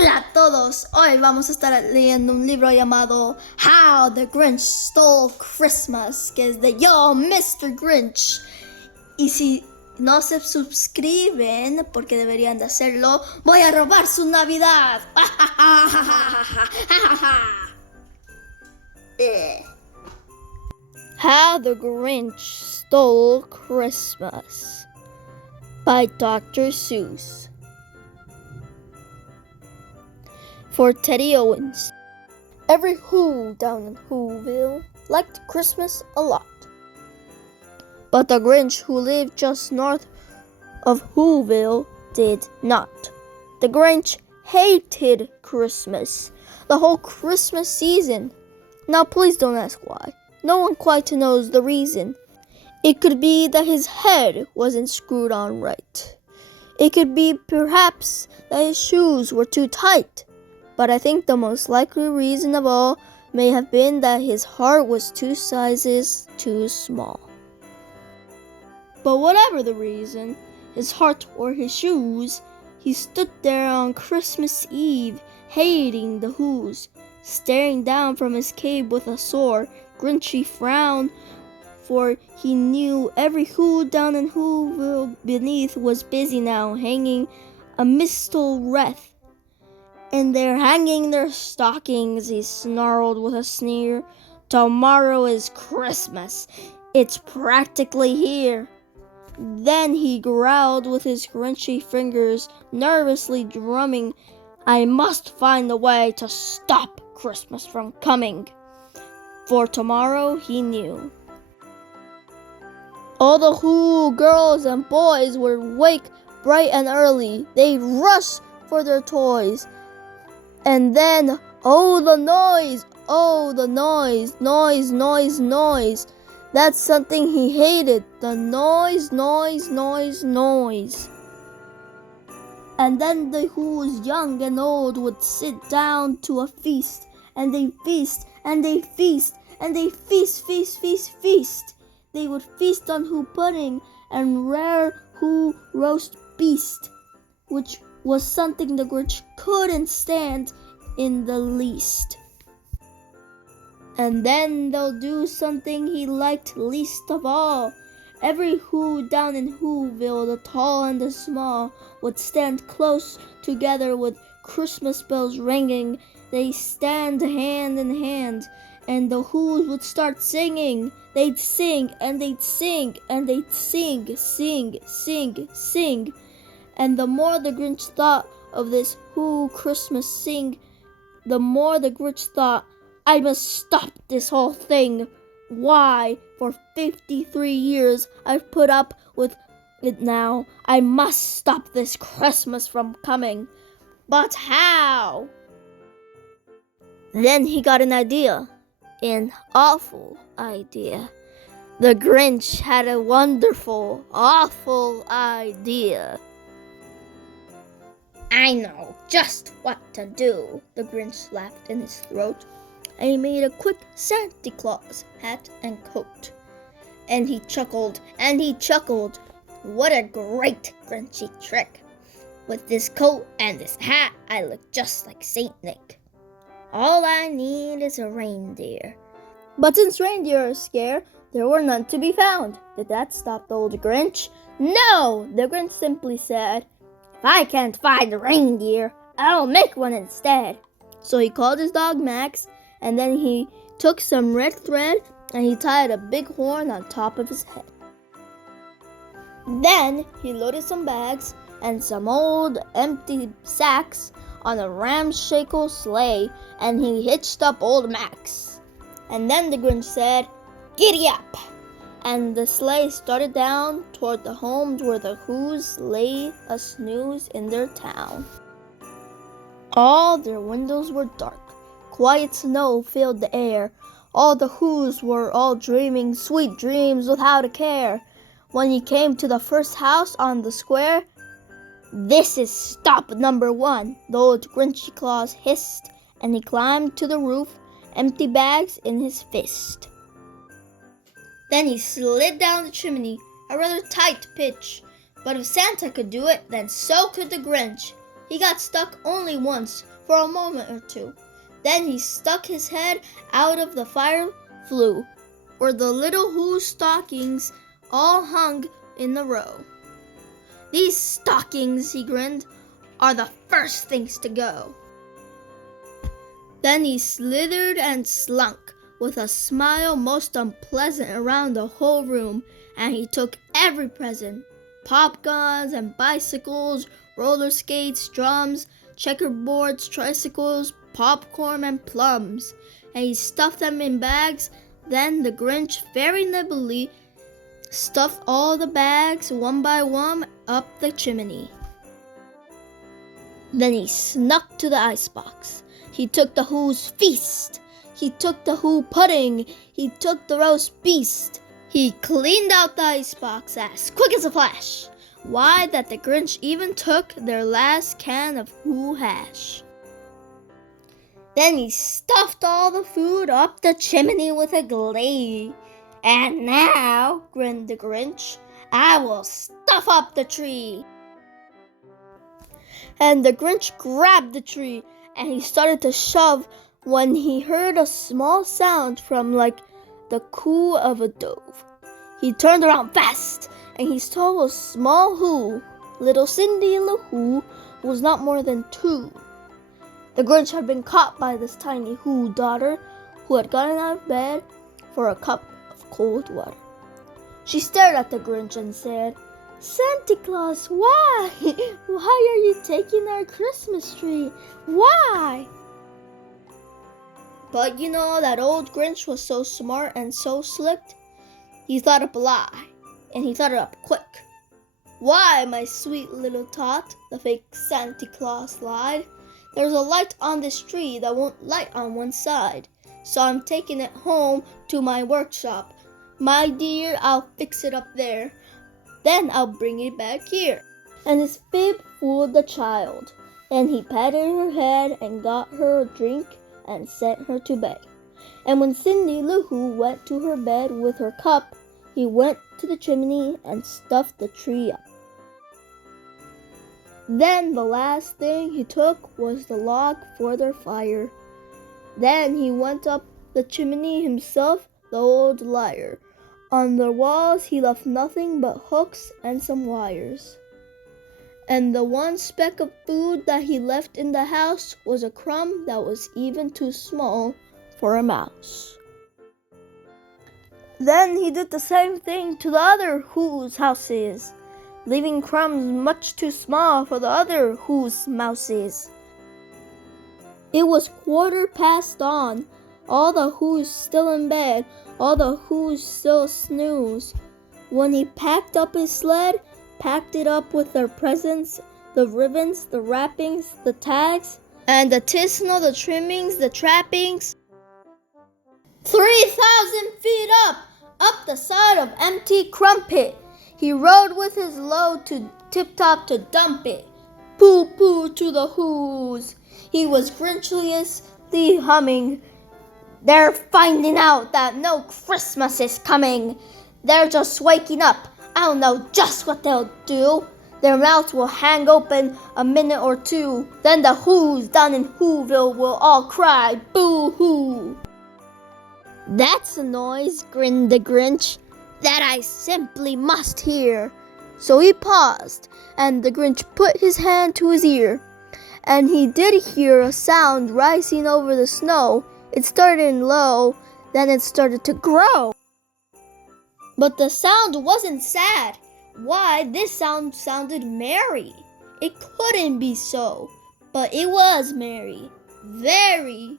Hola a todos, hoy vamos a estar leyendo un libro llamado How the Grinch Stole Christmas, que es de yo, Mr. Grinch. Y si no se suscriben, porque deberían de hacerlo, voy a robar su Navidad. How the Grinch Stole Christmas by Dr. Seuss. For Teddy Owens. Every Who down in Whoville liked Christmas a lot. But the Grinch, who lived just north of Whoville, did not. The Grinch hated Christmas, the whole Christmas season. Now please don't ask why. No one quite knows the reason. It could be that his head wasn't screwed on right. It could be perhaps that his shoes were too tight. But I think the most likely reason of all may have been that his heart was 2 sizes too small. But whatever the reason, his heart or his shoes, he stood there on Christmas Eve, hating the Whos, staring down from his cave with a sore, grinchy frown, for he knew every Who down in Whoville beneath was busy now, hanging a mistletoe wreath. And they're hanging their stockings, he snarled with a sneer. Tomorrow is Christmas. It's practically here. Then he growled with his grinchy fingers, nervously drumming. I must find a way to stop Christmas from coming. For tomorrow he knew. All the Who girls and boys would wake bright and early. They'd rush for their toys. And then, oh the noise, noise. That's something he hated, the noise. And then the Who's young and old would sit down to a feast, and they feast, and they feast, and they feast. They would feast on Who pudding and rare Who roast beast, which was something the Grinch couldn't stand in the least. And then they'll do something he liked least of all. Every Who down in Whoville, the tall and the small, would stand close together with Christmas bells ringing. They stand hand in hand, and the Whos would start singing. They'd sing, and they'd sing, and they'd sing. And the more the Grinch thought of this Who Christmas sing, the more the Grinch thought, I must stop this whole thing. Why, for 53 years I've put up with it now. I must stop this Christmas from coming. But how? Then he got an idea. An awful idea. The Grinch had a wonderful, awful idea. I know just what to do, the Grinch laughed in his throat. And he made a quick Santa Claus hat and coat. And he chuckled. What a great Grinchy trick. With this coat and this hat, I look just like Saint Nick. All I need is a reindeer. But since reindeer are scarce, there were none to be found. Did that stop the old Grinch? No, the Grinch simply said, if I can't find a reindeer, I'll make one instead. So he called his dog Max, and then he took some red thread and he tied a big horn on top of his head. Then he loaded some bags and some old empty sacks on a ramshackle sleigh, and he hitched up old Max. And then the Grinch said, giddy up! And the sleigh started down toward the homes where the Whos lay a snooze in their town. All their windows were dark. Quiet snow filled the air. All the Whos were all dreaming sweet dreams without a care. When he came to the first house on the square, this is stop number 1, the old Grinchy Claus hissed, and he climbed to the roof, empty bags in his fist. Then he slid down the chimney, a rather tight pitch. But if Santa could do it, then so could the Grinch. He got stuck only once, for a moment or two. Then he stuck his head out of the fire flue, where the little Who's stockings all hung in a row. These stockings, he grinned, are the first things to go. Then he slithered and slunk, with a smile most unpleasant around the whole room, and he took every present, pop guns and bicycles, roller skates, drums, checkerboards, tricycles, popcorn and plums, and he stuffed them in bags. Then the Grinch very nimbly stuffed all the bags one by one up the chimney. Then he snuck to the icebox. He took the Who's feast. He took the Who pudding. He took the roast beast. He cleaned out the icebox as quick as a flash. Why, that the Grinch even took their last can of Who hash. Then he stuffed all the food up the chimney with a glee. And now, grinned the Grinch, I will stuff up the tree. And the Grinch grabbed the tree, and he started to shove when he heard a small sound from like the coo of a dove. He turned around fast, and he saw a small Who. Little Cindy Lou Who was not more than 2. The Grinch had been caught by this tiny Who daughter, who had gotten out of bed for a cup of cold water. She stared at the Grinch and said, "Santa Claus, why? Why are you taking our Christmas tree? Why?" But you know, that old Grinch was so smart and so slick, he thought up a lie, and he thought it up quick. "Why, my sweet little tot," the fake Santa Claus lied, "there's a light on this tree that won't light on one side, so I'm taking it home to my workshop. My dear, I'll fix it up there. Then I'll bring it back here." And his fib fooled the child, and he patted her head and got her a drink and sent her to bed. And when Cindy Lou Who went to her bed with her cup, he went to the chimney and stuffed the tree up. Then the last thing he took was the log for their fire. Then he went up the chimney himself, the old liar. On the walls he left nothing but hooks and some wires. And the one speck of food that he left in the house was a crumb that was even too small for a mouse. Then he did the same thing to the other Who's houses, leaving crumbs much too small for the other Who's mouses. It was 1:15. All the Who's still in bed, all the Who's still snooze. When he packed up his sled, packed it up with their presents, the ribbons, the wrappings, the tags, and the tinsel, the trimmings, the trappings. 3,000 feet up the side of empty Crumpet, he rode with his load to Tip-Top to dump it. Pooh-pooh to the Who's. He was grinchiously humming. "They're finding out that no Christmas is coming. They're just waking up. I'll know just what they'll do. Their mouths will hang open a minute or two. Then the Who's down in Whoville will all cry, boo-hoo." "That's a noise," grinned the Grinch, "that I simply must hear." So he paused, and the Grinch put his hand to his ear. And he did hear a sound rising over the snow. It started low, then it started to grow. But the sound wasn't sad. Why, this sound sounded merry. It couldn't be so, but it was merry. Very.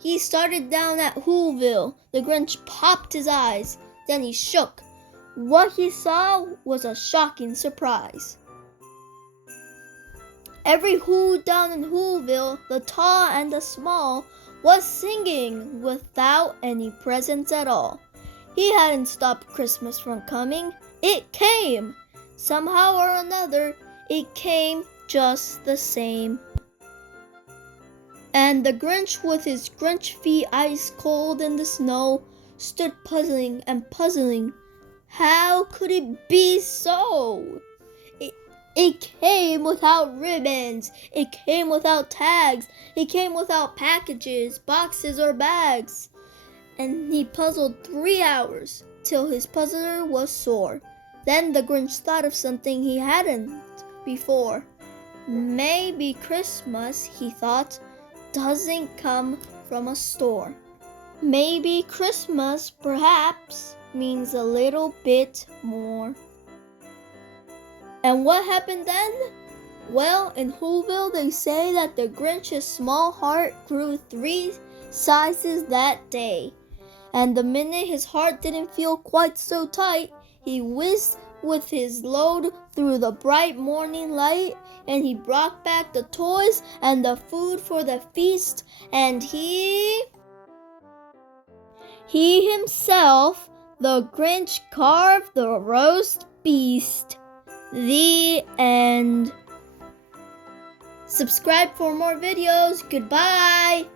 He started down at Whoville. The Grinch popped his eyes. Then he shook. What he saw was a shocking surprise. Every Who down in Whoville, the tall and the small, was singing without any presents at all. He hadn't stopped Christmas from coming. It came. Somehow or another, it came just the same. And the Grinch, with his Grinch feet ice cold in the snow, stood puzzling and puzzling. How could it be so? It came without ribbons. It came without tags. It came without packages, boxes, or bags. And he puzzled 3 hours till his puzzler was sore. Then the Grinch thought of something he hadn't before. Maybe Christmas, he thought, doesn't come from a store. Maybe Christmas, perhaps, means a little bit more. And what happened then? Well, in Whoville, they say that the Grinch's small heart grew 3 sizes that day. And the minute his heart didn't feel quite so tight, he whizzed with his load through the bright morning light, and he brought back the toys and the food for the feast, and he himself, the Grinch, carved the roast beast. The end. Subscribe for more videos. Goodbye.